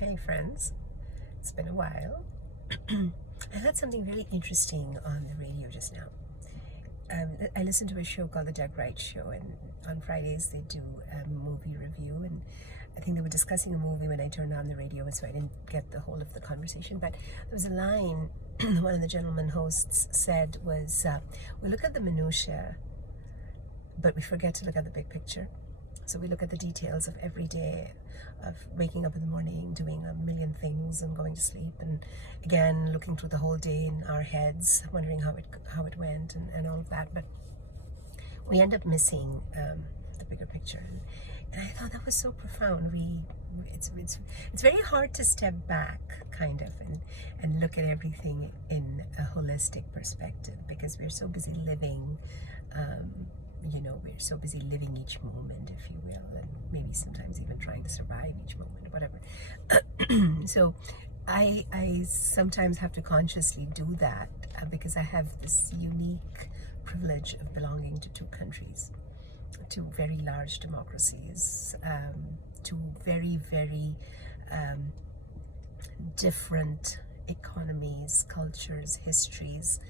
Hey friends, it's been a while. I heard something really interesting on the radio just now. I listened to a show called The Doug Wright Show, and on Fridays they do a movie review, and I think they were discussing a movie when I turned on the radio, and so I didn't get the whole of the conversation, but there was a line one of the gentleman hosts said was, we look at the minutiae, but we forget to look at the big picture. So we look at the details of every day, of waking up in the morning, doing a million things and going to sleep, and again looking through the whole day in our heads, wondering how it went and all of that. But we end up missing the bigger picture. And I thought that was so profound. It's very hard to step back, kind of, and look at everything in a holistic perspective, because we're so busy living. We're so busy living each moment, if you will, and maybe sometimes even trying to survive each moment, whatever. So I sometimes have to consciously do that because I have this unique privilege of belonging to two countries, two very large democracies, two very, very different economies, cultures, histories,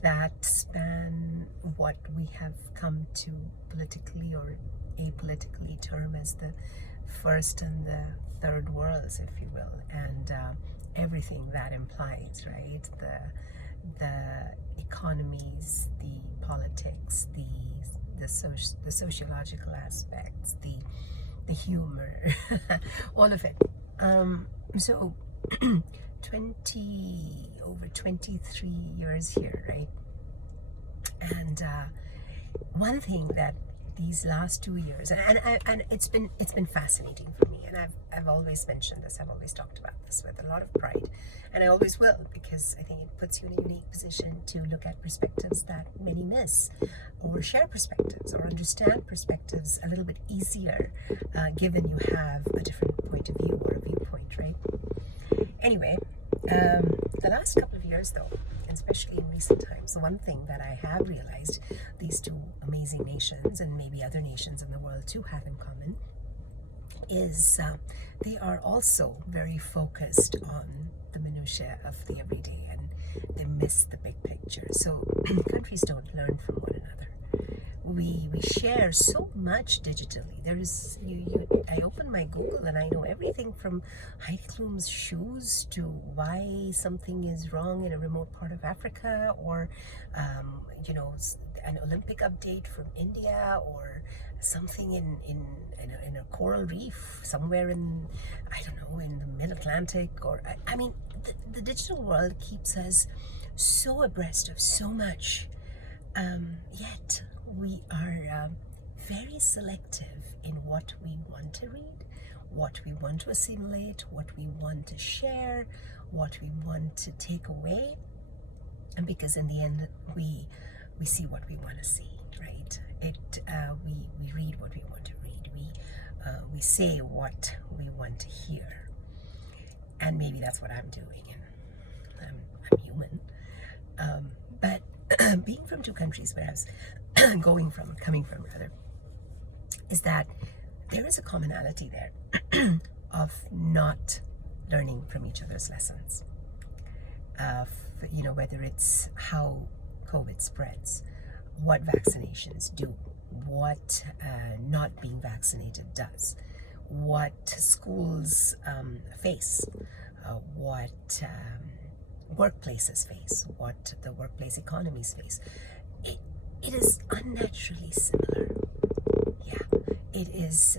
that span what we have come to politically or apolitically term as the first and the third worlds, if you will, and everything that implies, right? The economies, the politics, the sociological aspects, the humor, all of it. So 23 years here, right? And one thing that these last 2 years, and it's been fascinating for me, and I've always mentioned this, I've always talked about this with a lot of pride, and I always will, because I think it puts you in a unique position to look at perspectives that many miss, or share perspectives, or understand perspectives a little bit easier, given you have a different point of view or a viewpoint, right? Anyway, the last couple of years, though, and especially in recent times, the one thing that I have realized these two amazing nations, and maybe other nations in the world too, have in common is they are also very focused on the minutiae of the everyday, and they miss the big picture. So countries don't learn from one another. We share so much digitally. There is I open my Google and I know everything from Heidi Klum's shoes to why something is wrong in a remote part of Africa, or an Olympic update from India, or something in a coral reef somewhere in, I don't know, in the mid-Atlantic, or I mean the digital world keeps us so abreast of so much, yet we are very selective in what we want to read, what we want to assimilate, what we want to share, what we want to take away, and because in the end we see what we want to see, right? We read what we want to read, we say what we want to hear, and maybe that's what I'm doing, and I'm human, but being from two countries, where I was coming from rather, is that there is a commonality there of not learning from each other's lessons. Whether it's how COVID spreads, what vaccinations do, what not being vaccinated does, what schools face, what workplaces face, what the workplace economies face. It is unnaturally similar. Yeah, it is,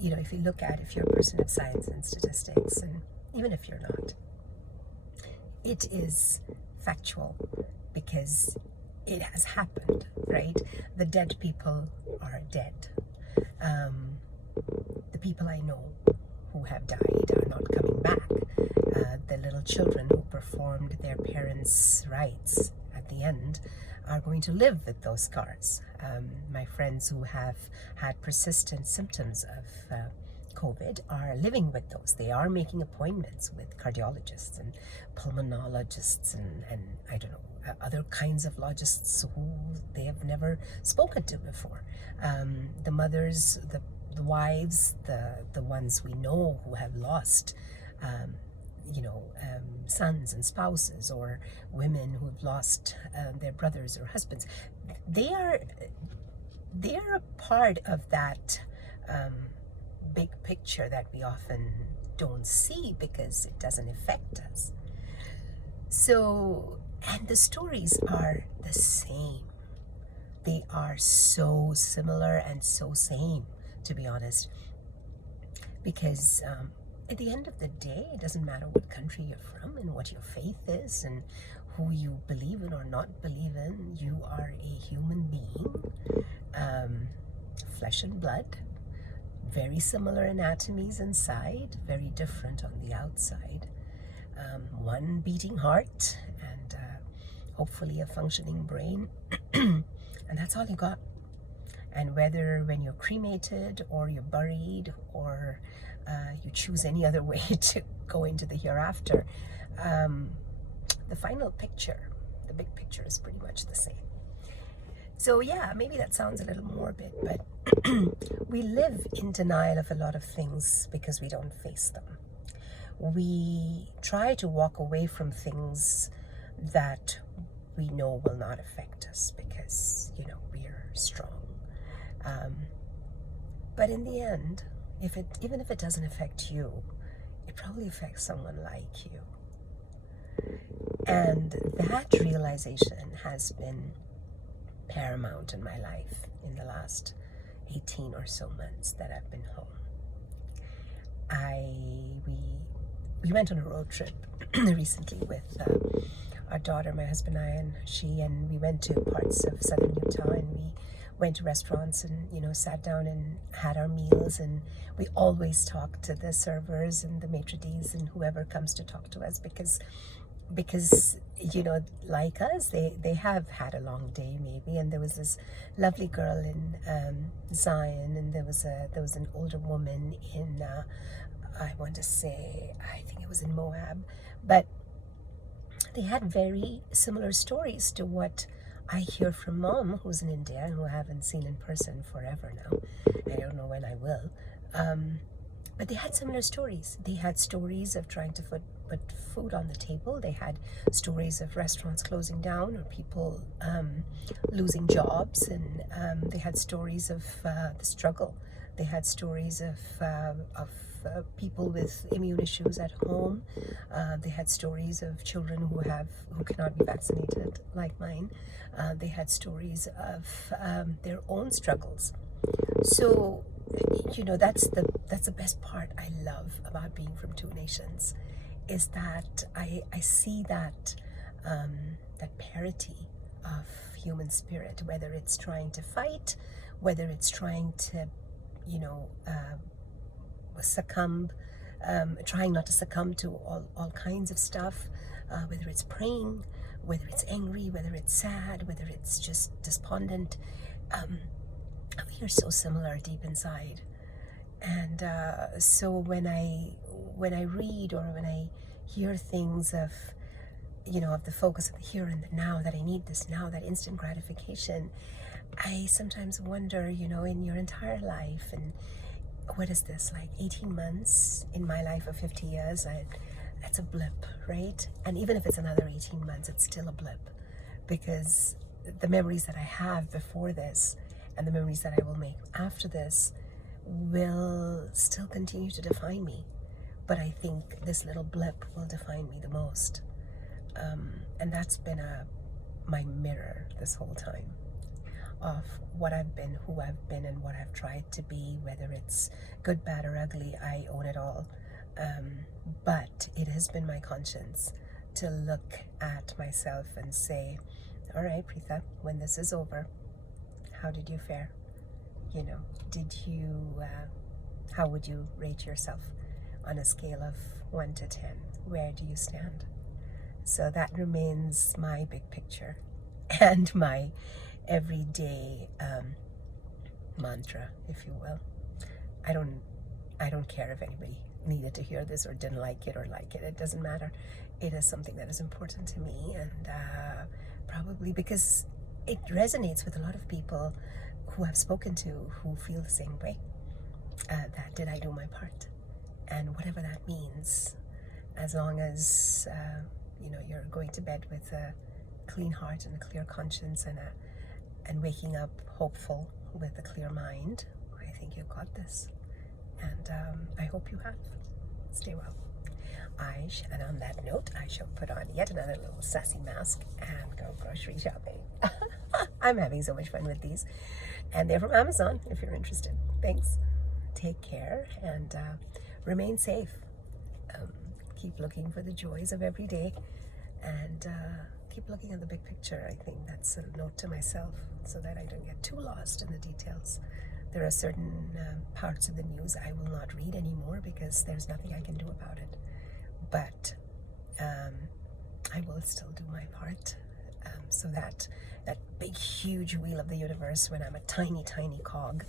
if you look at, if you're a person of science and statistics, and even if you're not, it is factual, because it has happened, right? The dead people are dead. The people I know who have died are not coming back. The little children who performed their parents' rites at the end are going to live with those scars. My friends who have had persistent symptoms of COVID are living with those. They are making appointments with cardiologists and pulmonologists and I don't know, other kinds of logists who they have never spoken to before. The mothers, the wives, the ones we know who have lost sons and spouses, or women who have lost their brothers or husbands. They are a part of that big picture that we often don't see because it doesn't affect us. So, and the stories are the same. They are so similar and so same, to be honest. Because at the end of the day, it doesn't matter what country you're from and what your faith is and who you believe in or not believe in. You are a human being, flesh and blood, very similar anatomies inside, very different on the outside. One beating heart and hopefully a functioning brain, and that's all you got. And whether when you're cremated or you're buried or you choose any other way to go into the hereafter, the final picture, the big picture, is pretty much the same. So yeah, maybe that sounds a little morbid, but we live in denial of a lot of things because we don't face them. We try to walk away from things that we know will not affect us because, we're strong. But in the end, even if it doesn't affect you, it probably affects someone like you. And that realization has been paramount in my life in the last 18 or so months that I've been home. We went on a road trip recently with our daughter, my husband and I, and we went to parts of southern Utah, and we went to restaurants and sat down and had our meals, and we always talk to the servers and the maitre d's and whoever comes to talk to us because like us, they have had a long day maybe. And there was this lovely girl in Zion, and there was an older woman in I think it was in Moab, but they had very similar stories to what I hear from Mom, who's in India and who I haven't seen in person forever now. I don't know when I will. But they had similar stories. They had stories of trying to put food on the table. They had stories of restaurants closing down or people losing jobs, and they had stories of the struggle. They had stories of people with immune issues at home. They had stories of children who cannot be vaccinated, like mine. They had stories of their own struggles. So, that's the best part I love about being from two nations, is that I see that that parity of human spirit, whether it's trying to fight, whether it's trying to trying not to succumb to all kinds of stuff, whether it's praying, whether it's angry, whether it's sad, whether it's just despondent. We are so similar deep inside. And so when I read or when I hear things of of the focus of the here and the now, that I need this now, that instant gratification, I sometimes wonder, in your entire life, and what is this, like 18 months in my life of 50 years, that's a blip, right? And even if it's another 18 months, it's still a blip, because the memories that I have before this and the memories that I will make after this will still continue to define me. But I think this little blip will define me the most. And that's been my mirror this whole time of what I've been, who I've been, and what I've tried to be. Whether it's good, bad, or ugly, I own it all. But it has been my conscience to look at myself and say, all right, Preetha, when this is over, how did you fare? How would you rate yourself on a scale of 1 to 10? Where do you stand? So that remains my big picture and my everyday mantra, if you will. I don't care if anybody needed to hear this or didn't like it or like it. It doesn't matter. It is something that is important to me, and probably because it resonates with a lot of people who I've spoken to who feel the same way. That did I do my part? And whatever that means, as long as you're going to bed with a clean heart and a clear conscience and waking up hopeful with a clear mind, I think you've got this. And I hope you have. Stay well. And on that note, I shall put on yet another little sassy mask and go grocery shopping. I'm having so much fun with these. And they're from Amazon if you're interested. Thanks. Take care and remain safe. Keep looking for the joys of every day and keep looking at the big picture. I think that's a note to myself so that I don't get too lost in the details. There are certain parts of the news I will not read anymore because there's nothing I can do about it. But I will still do my part so that big, huge wheel of the universe, when I'm a tiny, tiny cog,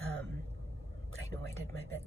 I know I did my bit.